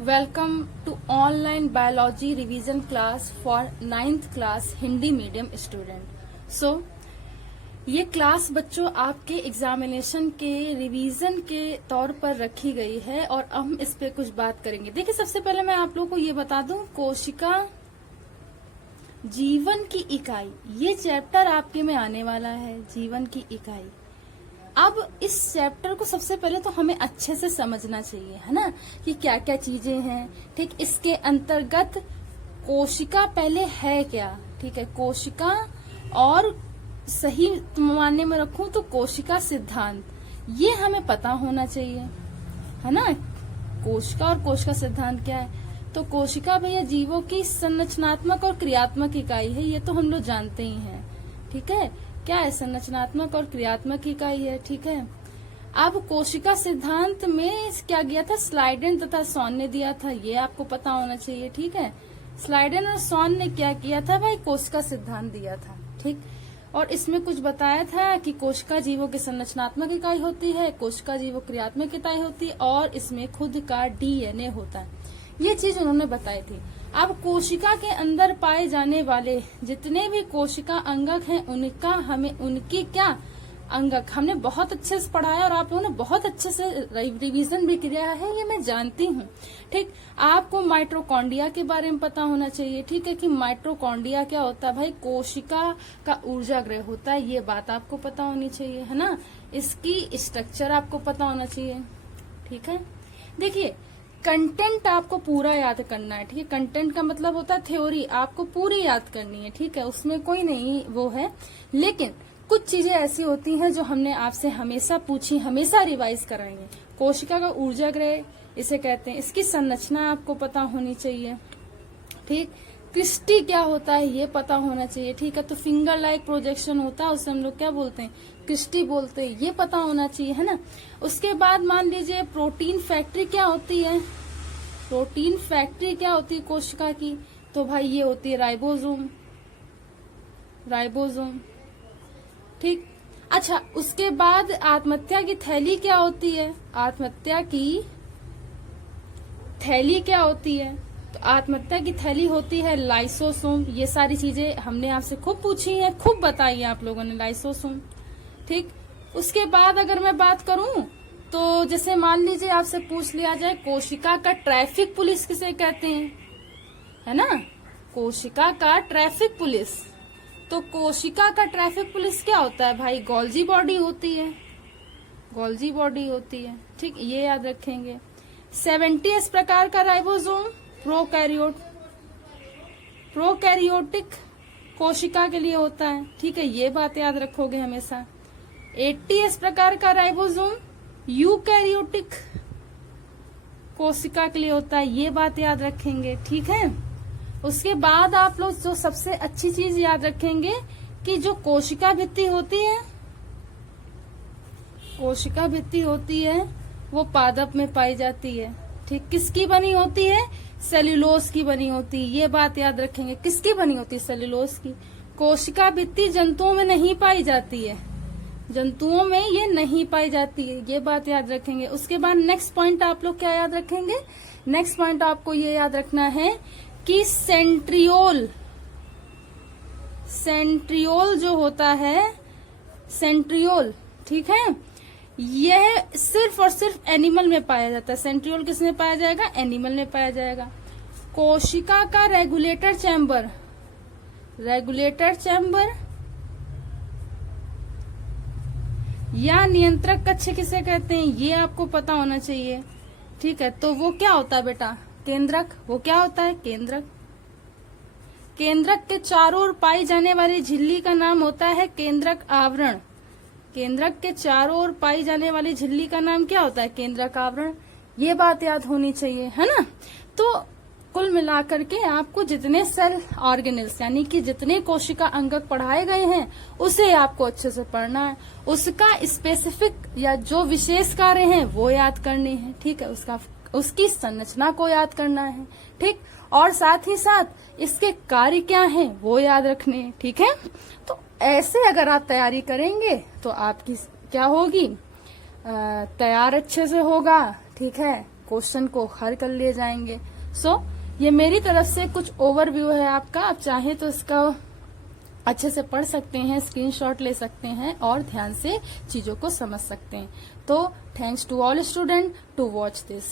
Welcome to online biology revision class for 9th class Hindi medium student. So ये class बच्चों आपके examination के revision के तौर पर रखी गई है और हम इस पे कुछ बात करेंगे। देखिए, सबसे पहले मैं आप लोगों को ये बता दूं, कोशिका जीवन की इकाई, ये चैप्टर आपके में आने वाला है, जीवन की इकाई। अब इस चैप्टर को सबसे पहले तो हमें अच्छे से समझना चाहिए, है ना, कि क्या क्या चीजें हैं। ठीक, इसके अंतर्गत कोशिका पहले है क्या, ठीक है, कोशिका, और सही मानने में रखूं तो कोशिका सिद्धांत, ये हमें पता होना चाहिए, है ना। कोशिका और कोशिका सिद्धांत क्या है? तो कोशिका भैया जीवों की संरचनात्मक और क्रियात्मक इकाई है, ये तो हम लोग जानते ही हैं। ठीक है, क्या है? संरचनात्मक और क्रियात्मक इकाई है। ठीक है, अब कोशिका सिद्धांत में क्या दिया था? स्लाइडेन तथा सॉन ने दिया था, ये आपको पता होना चाहिए। ठीक है, स्लाइडेन और सॉन ने क्या किया था भाई? कोशिका सिद्धांत दिया था। ठीक, और इसमें कुछ बताया था कि कोशिका जीवों की संरचनात्मक इकाई होती है, कोशिका जीवों क्रियात्मक इकाई होती है, और इसमें खुद का डीएनए होता है। ये चीज उन्होंने बताई थी। अब कोशिका के अंदर पाए जाने वाले जितने भी कोशिका अंगक हैं, उनका हमें उनकी क्या अंगक हमने बहुत अच्छे से पढ़ाया और आप लोगों ने बहुत अच्छे से रिवीजन भी किया है, ये मैं जानती हूँ। ठीक, आपको माइटोकॉन्ड्रिया के बारे में पता होना चाहिए। ठीक है, कि माइटोकॉन्ड्रिया क्या होता है भाई? कोशिका का ऊर्जा गृह होता है, ये बात आपको पता होनी चाहिए, है ना। इसकी स्ट्रक्चर आपको पता होना चाहिए। ठीक है, देखिए, कंटेंट आपको पूरा याद करना है। ठीक है, कंटेंट का मतलब होता है थ्योरी, आपको पूरी याद करनी है। ठीक है, उसमें कोई नहीं वो है, लेकिन कुछ चीजें ऐसी होती हैं जो हमने आपसे हमेशा पूछी, हमेशा रिवाइज कराएंगे। कोशिका का ऊर्जा गृह इसे कहते हैं, इसकी संरचना आपको पता होनी चाहिए। ठीक, क्रिस्टी क्या होता है ये पता होना चाहिए। ठीक है, तो फिंगर लाइक प्रोजेक्शन होता है, उसे हम लोग क्या बोलते हैं? क्रिस्टी बोलते हैं, ये पता होना चाहिए, है ना। उसके बाद मान लीजिए प्रोटीन फैक्ट्री क्या होती है? प्रोटीन फैक्ट्री क्या होती है कोशिका की? तो भाई ये होती है राइबोसोम, राइबोसोम। ठीक, अच्छा, उसके बाद आत्महत्या की थैली क्या होती है? आत्महत्या की थैली क्या होती है? तो आत्महत्या की थैली होती है लाइसोसोम। ये सारी चीजें हमने आपसे खूब पूछी हैं, खूब बताई है आप लोगों ने, लाइसोसोम। ठीक, उसके बाद अगर मैं बात करूं तो जैसे मान लीजिए आपसे पूछ लिया जाए कोशिका का ट्रैफिक पुलिस किसे कहते हैं, है ना, कोशिका का ट्रैफिक पुलिस। तो कोशिका का ट्रैफिक पुलिस क्या होता है भाई? गोल्जी बॉडी होती है, गोल्जी बॉडी होती है। ठीक, ये याद रखेंगे। 70 प्रकार का राइबोसोम प्रोकैरियोट, प्रोकैरियोटिक कोशिका के लिए होता है। ठीक है, ये बात याद रखोगे हमेशा। 80 प्रकार का राइबोसोम यूकैरियोटिक कोशिका के लिए होता है, ये बात याद रखेंगे। ठीक है, उसके बाद आप लोग जो सबसे अच्छी चीज याद रखेंगे कि जो कोशिका भित्ति होती है, कोशिका भित्ति होती है वो पादप में पाई जाती है। ठीक, किसकी बनी होती है? सेल्यूलोज की बनी होती है, ये बात याद रखेंगे। किसकी बनी होती है? सेल्यूलोज की। कोशिका भित्ति जंतुओं में नहीं पाई जाती है, जंतुओं में ये नहीं पाई जाती है, ये बात याद रखेंगे। उसके बाद नेक्स्ट पॉइंट आप लोग क्या याद रखेंगे? नेक्स्ट पॉइंट आपको ये याद रखना है कि सेंट्रियोल, सेंट्रियोल जो होता है, सेंट्रियोल, ठीक है, यह सिर्फ और सिर्फ एनिमल में पाया जाता है। सेंट्रियोल किसमें पाया जाएगा? एनिमल में पाया जाएगा। कोशिका का रेगुलेटर चैम्बर, रेगुलेटर चैम्बर या नियंत्रक कक्ष किसे कहते हैं, ये आपको पता होना चाहिए। ठीक है, तो वो क्या होता है बेटा? केंद्रक। वो क्या होता है? केंद्रक। केंद्रक के चारों ओर पाई जाने वाली झिल्ली का नाम होता है केंद्रक आवरण। केंद्रक के चारों ओर पाई जाने वाली झिल्ली का नाम क्या होता है? केंद्रक आवरण। ये बात याद होनी चाहिए, है ना। तो कुल मिलाकर के आपको जितने सेल ऑर्गेनेल्स यानी कि जितने कोशिका अंगक पढ़ाए गए हैं उसे आपको अच्छे से पढ़ना है, उसका स्पेसिफिक या जो विशेष कार्य हैं वो याद करने हैं। ठीक है, उसकी संरचना को याद करना है। ठीक, और साथ ही साथ इसके कार्य क्या हैं वो याद रखने हैं। ठीक है, तो ऐसे अगर आप तैयारी करेंगे तो आपकी क्या होगी? तैयार अच्छे से होगा। ठीक है, क्वेश्चन को हल कर लिए जाएंगे। सो ये मेरी तरफ से कुछ ओवरव्यू है आपका। आप चाहे तो इसका अच्छे से पढ़ सकते हैं, स्क्रीनशॉट ले सकते हैं और ध्यान से चीजों को समझ सकते हैं। तो thanks to all student to watch this.